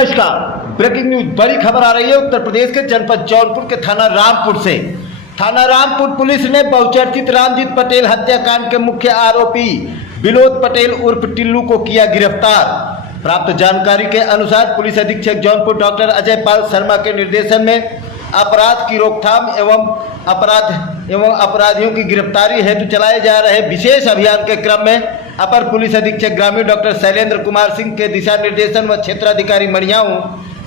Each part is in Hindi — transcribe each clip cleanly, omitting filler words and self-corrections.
नमस्कार। ब्रेकिंग न्यूज, बड़ी खबर आ रही है उत्तर प्रदेश के जनपद जौनपुर के थाना रामपुर से। थाना रामपुर पुलिस ने बहुचर्चित रामजीत पटेल हत्याकांड के मुख्य आरोपी विनोद पटेल उर्फ टिल्लू को किया गिरफ्तार। प्राप्त जानकारी के अनुसार पुलिस अधीक्षक जौनपुर डॉक्टर अजय पाल शर्मा के निर्देशन में अपराध की रोकथाम एवं अपराधियों की गिरफ्तारी हेतु चलाए जा रहे विशेष अभियान के क्रम में अपर पुलिस अधीक्षक ग्रामीण डॉक्टर शैलेंद्र कुमार सिंह के दिशा निर्देशन व क्षेत्राधिकारी मड़ियाऊ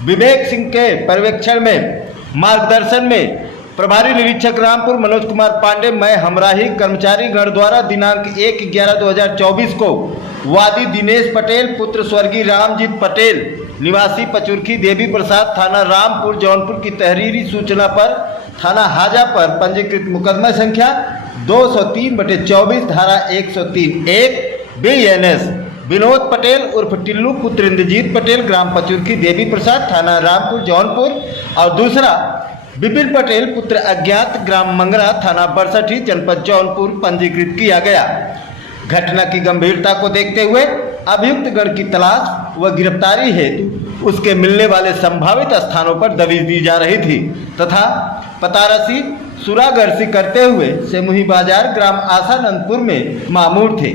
विवेक सिंह के पर्यवेक्षण में मार्गदर्शन में प्रभारी निरीक्षक रामपुर मनोज कुमार पांडे मैं हमराही कर्मचारी गण द्वारा दिनांक 1/11/2024 को वादी दिनेश पटेल पुत्र स्वर्गीय रामजीत पटेल निवासी पचुरखी देवी प्रसाद थाना रामपुर जौनपुर की तहरीरी सूचना पर थाना हाजा पर पंजीकृत मुकदमा संख्या 203/24 धारा 103(1) BNS विनोद पटेल उर्फ टिल्लू पुत्र इंद्रजीत पटेल ग्राम पचुरखी देवी प्रसाद थाना रामपुर जौनपुर और दूसरा विपिन पटेल पुत्र अज्ञात ग्राम मंगरा थाना बरसठी जनपद जौनपुर पंजीकृत किया गया। घटना की गंभीरता को देखते हुए अभियुक्त गण की तलाश व गिरफ्तारी हेतु उसके मिलने वाले संभावित स्थानों पर दबिश दी जा रही थी तथा पतारसी सुरागर्सी करते हुए सेमुही बाजार ग्राम आसानंदपुर में मामूर थे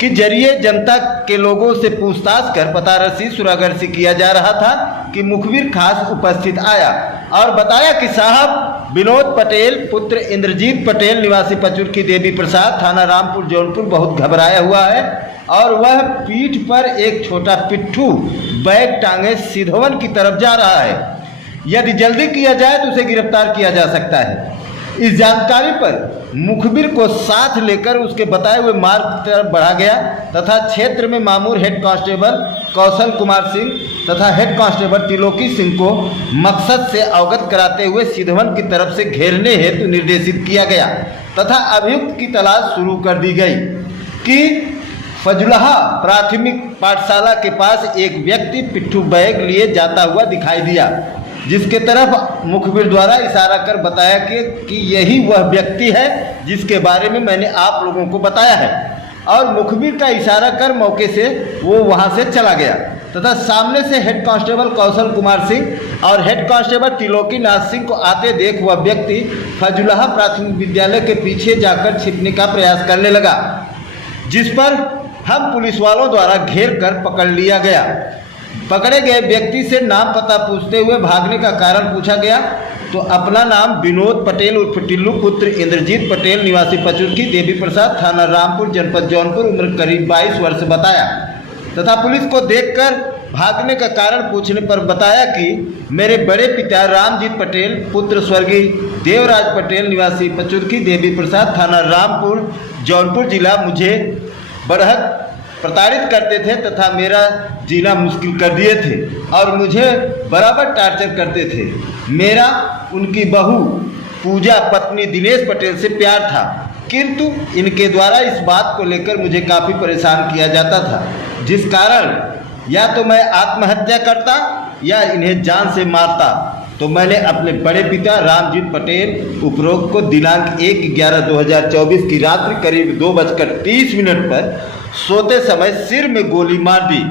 कि जरिए जनता के लोगों से पूछताछ कर पतारसी सुरागर्सी किया जा रहा था कि मुखबिर खास उपस्थित आया और बताया कि साहब विनोद पटेल पुत्र इंद्रजीत पटेल निवासी पचुरखी देवी प्रसाद थाना रामपुर जौनपुर बहुत घबराया हुआ है और वह पीठ पर एक छोटा पिट्ठू बैग टांगे सिधवन की तरफ जा रहा है। यदि जल्दी किया जाए तो उसे गिरफ्तार किया जा सकता है। इस जानकारी पर मुखबिर को साथ लेकर उसके बताए हुए मार्ग की तरफ बढ़ा गया तथा क्षेत्र में मामूर हेड कांस्टेबल कौशल कुमार सिंह तथा हेड कांस्टेबल त्रिलोकी सिंह को मकसद से अवगत कराते हुए सिधवन की तरफ से घेरने हेतु निर्देशित किया गया तथा अभियुक्त की तलाश शुरू कर दी गई कि फजुलहा प्राथमिक पाठशाला के पास एक व्यक्ति पिट्ठू बैग लिए जाता हुआ दिखाई दिया, जिसके तरफ मुखबिर द्वारा इशारा कर बताया कि यही वह व्यक्ति है जिसके बारे में मैंने आप लोगों को बताया है और मुखबिर का इशारा कर मौके से वो वहां से चला गया तथा सामने से हेड कांस्टेबल कौशल कुमार सिंह और हेड कांस्टेबल त्रिलोकी नाथ सिंह को आते देख वह व्यक्ति फजुलहा प्राथमिक विद्यालय के पीछे जाकर छिपने का प्रयास करने लगा, जिस पर हम पुलिस वालों द्वारा घेर कर पकड़ लिया गया। पकड़े गए व्यक्ति से नाम पता पूछते हुए भागने का कारण पूछा गया तो अपना नाम विनोद पटेल उर्फ टिल्लू पुत्र इंद्रजीत पटेल निवासी पचुरखी देवी प्रसाद थाना रामपुर जनपद जौनपुर उम्र करीब 22 वर्ष बताया तथा पुलिस को देखकर भागने का कारण पूछने पर बताया कि मेरे बड़े पिता रामजीत पटेल पुत्र स्वर्गीय देवराज पटेल निवासी पचुरखी देवी प्रसाद थाना रामपुर जौनपुर जिला मुझे बरहक प्रताड़ित करते थे तथा मेरा जीना मुश्किल कर दिए थे और मुझे बराबर टार्चर करते थे। मेरा उनकी बहू पूजा पत्नी दिनेश पटेल से प्यार था, किंतु इनके द्वारा इस बात को लेकर मुझे काफ़ी परेशान किया जाता था, जिस कारण या तो मैं आत्महत्या करता या इन्हें जान से मारता। तो मैंने अपने बड़े पिता रामजीत पटेल उपरोक्त को दिनांक 1/11/2024 की रात्रि करीब 2:30 पर सोते समय सिर में गोली मार दी।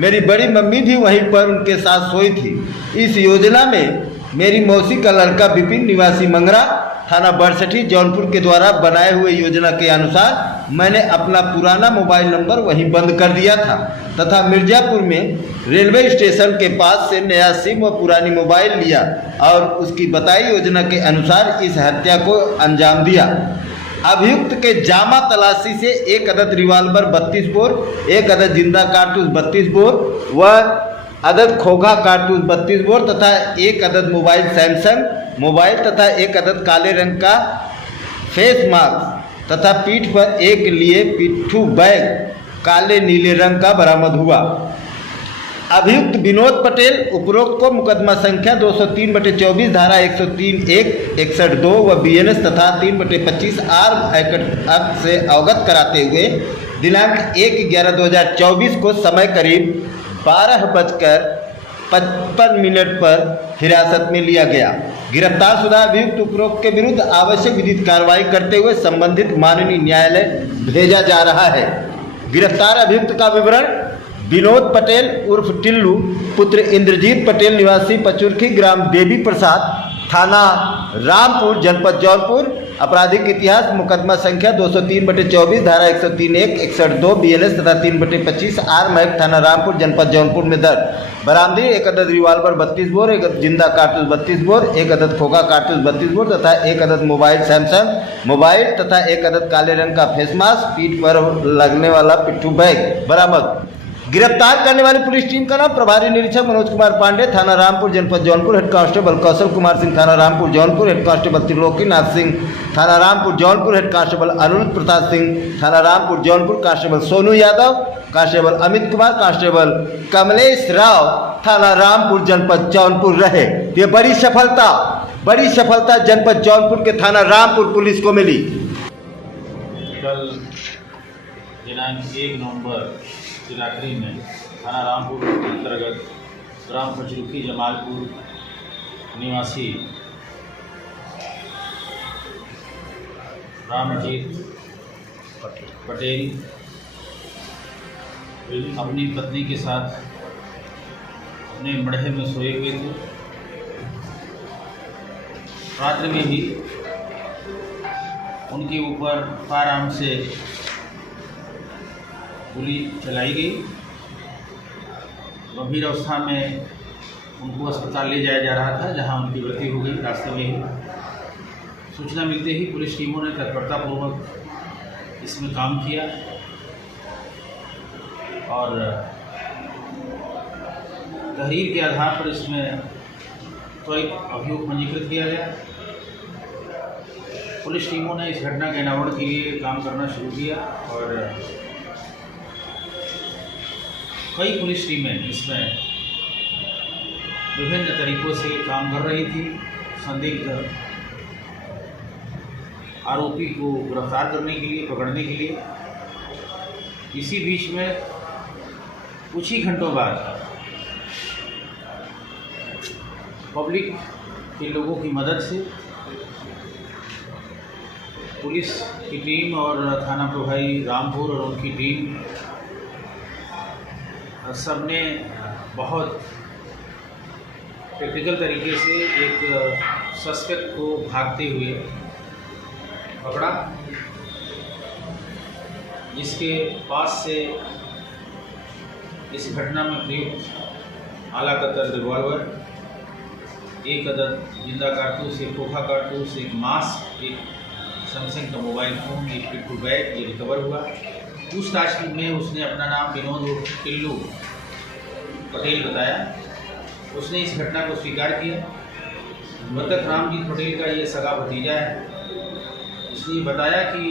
मेरी बड़ी मम्मी भी वहीं पर उनके साथ सोई थी। इस योजना में मेरी मौसी का लड़का विपिन निवासी मंगरा थाना बरसठी जौनपुर के द्वारा बनाए हुए योजना के अनुसार मैंने अपना पुराना मोबाइल नंबर वहीं बंद कर दिया था तथा मिर्जापुर में रेलवे स्टेशन के पास से नया सिम व पुरानी मोबाइल लिया और उसकी बताई योजना के अनुसार इस हत्या को अंजाम दिया। अभियुक्त के जामा तलाशी से एक अदद रिवाल्वर 32 बोर, एक अदद जिंदा कारतूस 32 बोर व अदद खोखा कारतूस 32 बोर तथा एक अदद मोबाइल सैमसंग मोबाइल तथा एक अदद काले रंग का फेस मास्क तथा पीठ पर एक लिए पिट्ठू बैग काले नीले रंग का बरामद हुआ। अभियुक्त विनोद पटेल उपरोक्त को मुकदमा संख्या 203/24 धारा 103(1) 61(2) व BNS तथा 3/25 आर्म एक्ट से अवगत कराते हुए दिनांक 1/11/2024 को समय करीब 12:55 पर हिरासत में लिया गया। गिरफ्तारशुदा अभियुक्त उपरोक्त के विरुद्ध आवश्यक विधिक कार्रवाई करते हुए संबंधित माननीय न्यायालय भेजा जा रहा है। गिरफ्तार अभियुक्त का विवरण विनोद पटेल उर्फ टिल्लू पुत्र इंद्रजीत पटेल निवासी पचुरखी ग्राम देवी प्रसाद थाना रामपुर जनपद जौनपुर। आपराधिक इतिहास मुकदमा संख्या 203/24 धारा 103(1) 61(2) BNS तथा 3/25 आर महक थाना रामपुर जनपद जौनपुर में दर्ज। बरामदी 1 अदद रिवाल्वर 32 बोर, 1 अदद जिंदा कारतूस 32 बोर, 1 अदद खोखा कारतूस 32 बोर तथा 1 अदद मोबाइल सैमसंग मोबाइल तथा 1 अदद काले रंग का फेस मास्क, पीठ पर लगने वाला पिट्ठू बैग बरामद। गिरफ्तार करने वाली पुलिस टीम का नाम प्रभारी निरीक्षक मनोज कुमार पांडे थाना रामपुर जनपद जौनपुर, हेड कांस्टेबल कौशल कुमार सिंह थाना रामपुर जौनपुर, हेड कांस्टेबल त्रिलोकी नाथ सिंह थाना रामपुर जौनपुर, हेड कांस्टेबल अरुण प्रताप सिंह थाना Rampur Jaunpur, constable Sonu Yadav, constable Amit Kumar, constable Kamlesh Rao थाना रामपुर जनपद जौनपुर रहे। ये बड़ी सफलता जनपद जौनपुर के थाना रामपुर पुलिस को मिली। कल दिनांक 1 नवंबर की रात्रि में थाना रामपुर के अंतर्गत ग्राम पचरुखी जमालपुर निवासी रामजीत पटेल अपनी पत्नी के साथ अपने मढ़े में सोए हुए थे। रात्रि में ही उनके ऊपर फायरआर्म से गोली चलाई गई। गंभीर अवस्था में उनको अस्पताल ले जाया जा रहा था, जहां उनकी मृत्यु हो गई। रास्ते में ही सूचना मिलते ही पुलिस टीमों ने तत्परतापूर्वक इसमें काम किया और तहरीर के आधार पर इसमें त्वरित अभियोग पंजीकृत किया गया। पुलिस टीमों ने इस घटना के अनावरण के लिए काम करना शुरू किया और कई पुलिस टीमें इसमें विभिन्न तरीकों से काम कर रही थी, संदिग्ध आरोपी को गिरफ्तार करने के लिए, पकड़ने के लिए। इसी बीच में कुछ ही घंटों बाद पब्लिक के लोगों की मदद से पुलिस की टीम और थाना प्रभारी रामपुर और उनकी टीम सबने बहुत टेक्निकल तरीके से एक सस्पेक्ट को भागते हुए पकड़ा, जिसके पास से इस घटना में प्रयुक्त आला कतर रिवॉल्वर, 1 अदद जिंदा कारतूस, 1 खोखा कारतूस, 1 मास्क, 1 सैमसंग का मोबाइल फ़ोन, 1 पिट्ठू बैग ये रिकवर हुआ। पूछताछ में उसने अपना नाम विनोद टिल्लू पटेल बताया। उसने इस घटना को स्वीकार किया। मृतक रामजीत पटेल का ये सगा भतीजा है। उसने बताया कि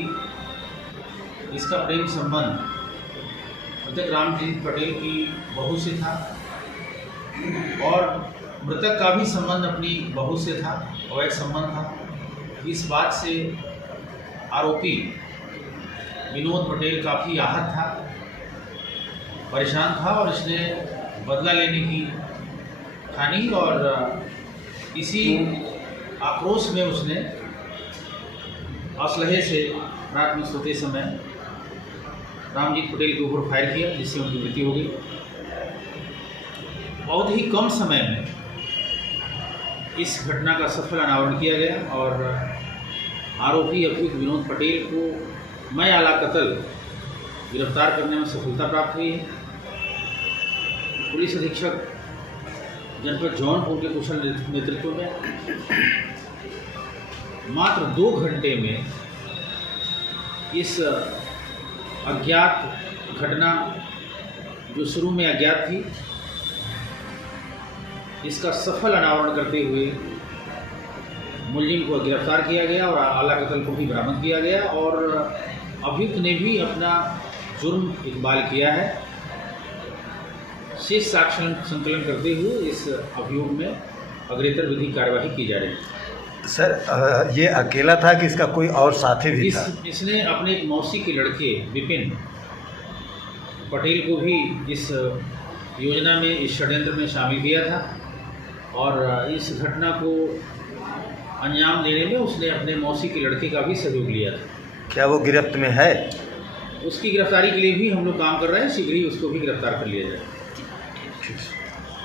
इसका प्रेम संबंध मृतक रामजीत पटेल की बहू से था और मृतक का भी संबंध अपनी बहू से था, अवैध संबंध था। इस बात से आरोपी विनोद पटेल काफ़ी आहत था, परेशान था और इसने बदला लेने की ठानी और इसी आक्रोश में उसने असलहे से रात में सोते समय रामजीत पटेल के ऊपर फायर किया, जिससे उनकी मृत्यु हो गई। बहुत ही कम समय में इस घटना का सफल अनावरण किया गया और आरोपी अभियुक्त विनोद पटेल को मैं आला कत्ल गिरफ्तार करने में सफलता प्राप्त हुई है। पुलिस अधीक्षक जनपद जौनपुर के कुशल नेतृत्व में मात्र 2 घंटे में इस अज्ञात घटना, जो शुरू में अज्ञात थी, इसका सफल अनावरण करते हुए मुलजिम को गिरफ्तार किया गया और आला कत्ल को भी बरामद किया गया और अभियुक्त ने भी अपना जुर्म इकबाल किया है। शेष साक्ष्य संकलन करते हुए इस अभियोग में अग्रेतर विधिक कार्यवाही की जा रही है। सर, ये अकेला था कि इसका कोई और साथी भी था? इसने अपने एक मौसी के लड़के विपिन पटेल को भी इस योजना में, इस षड्यंत्र में शामिल किया था और इस घटना को अंजाम देने में उसने अपने मौसी के लड़के का भी सहयोग लिया था। क्या वो गिरफ्त में है? उसकी गिरफ्तारी के लिए भी हम लोग काम कर रहे हैं, शीघ्र ही उसको भी गिरफ्तार कर लिया जाए।